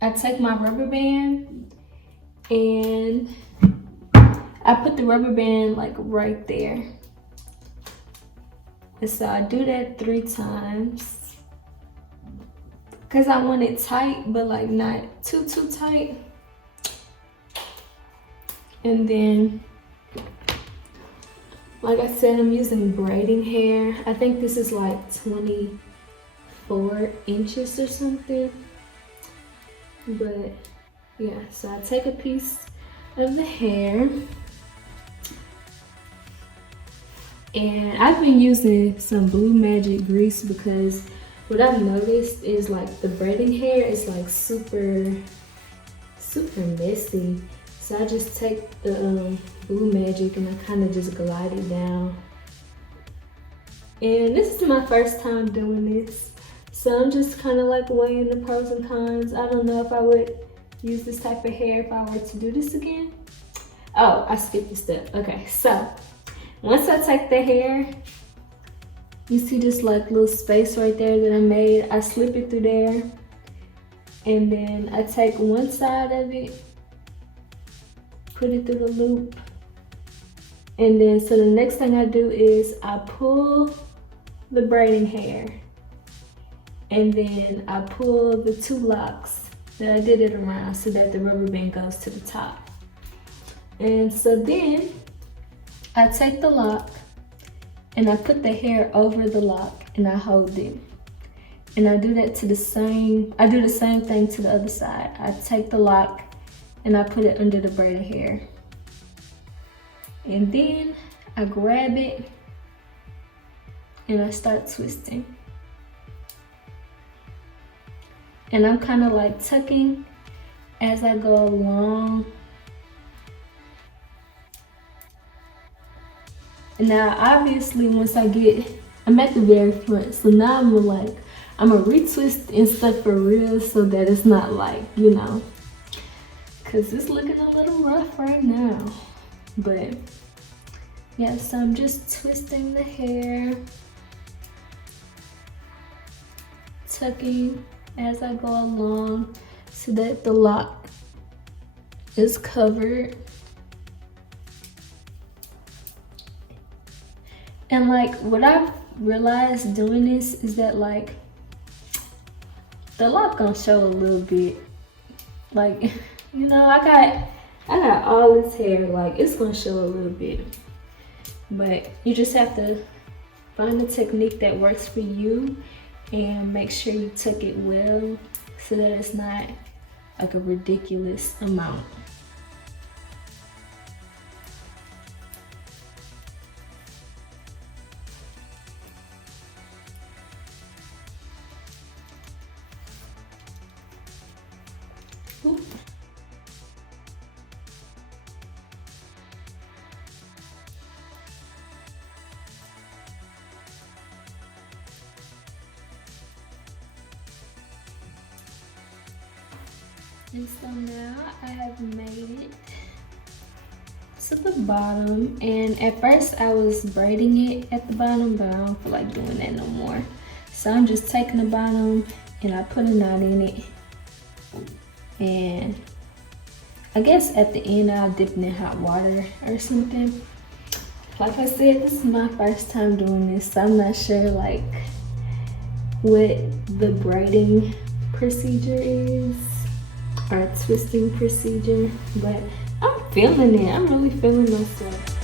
I take my rubber band and I put the rubber band like right there. And so I do that 3 times because I want it tight, but like not too tight. And then, like I said, I'm using braiding hair. I think this is like 24 inches or something. But yeah, so I take a piece of the hair. And I've been using some Blue Magic grease because what I've noticed is like the braiding hair is like super messy. So I just take the Blue Magic and I kind of just glide it down. And this is my first time doing this. So I'm just kind of like weighing the pros and cons. I don't know if I would use this type of hair if I were to do this again. Oh, I skipped a step. Okay, so once I take the hair, you see this like little space right there that I made. I slip it through there. And then I take one side of it, put it through the loop. And then, so the next thing I do is I pull the braiding hair. And then I pull the 2 locks that I did it around so that the rubber band goes to the top. And so then I take the lock and I put the hair over the lock and I hold it. And I do that to the same thing to the other side. I take the lock and I put it under the braided hair. And then I grab it and I start twisting. And I'm kind of like tucking as I go along. And now obviously once I'm at the very front, so now I'm gonna retwist and stuff for real so that it's not like, you know, cause it's looking a little rough right now. But yeah, so I'm just twisting the hair, tucking as I go along so that the lock is covered. And like what I've realized doing this is that like the lock gonna show a little bit. Like, you know, I got all this hair, like it's gonna show a little bit. But you just have to find the technique that works for you and make sure you tuck it well so that it's not like a ridiculous amount. Oop. And so now I have made it to the bottom, and at first I was braiding it at the bottom, but I don't feel like doing that no more. So I'm just taking the bottom and I put a knot in it, and I guess at the end I'll dip it in hot water or something. Like I said, this is my first time doing this, so I'm not sure like what the braiding procedure is or twisting procedure, but I'm feeling it. I'm really feeling myself.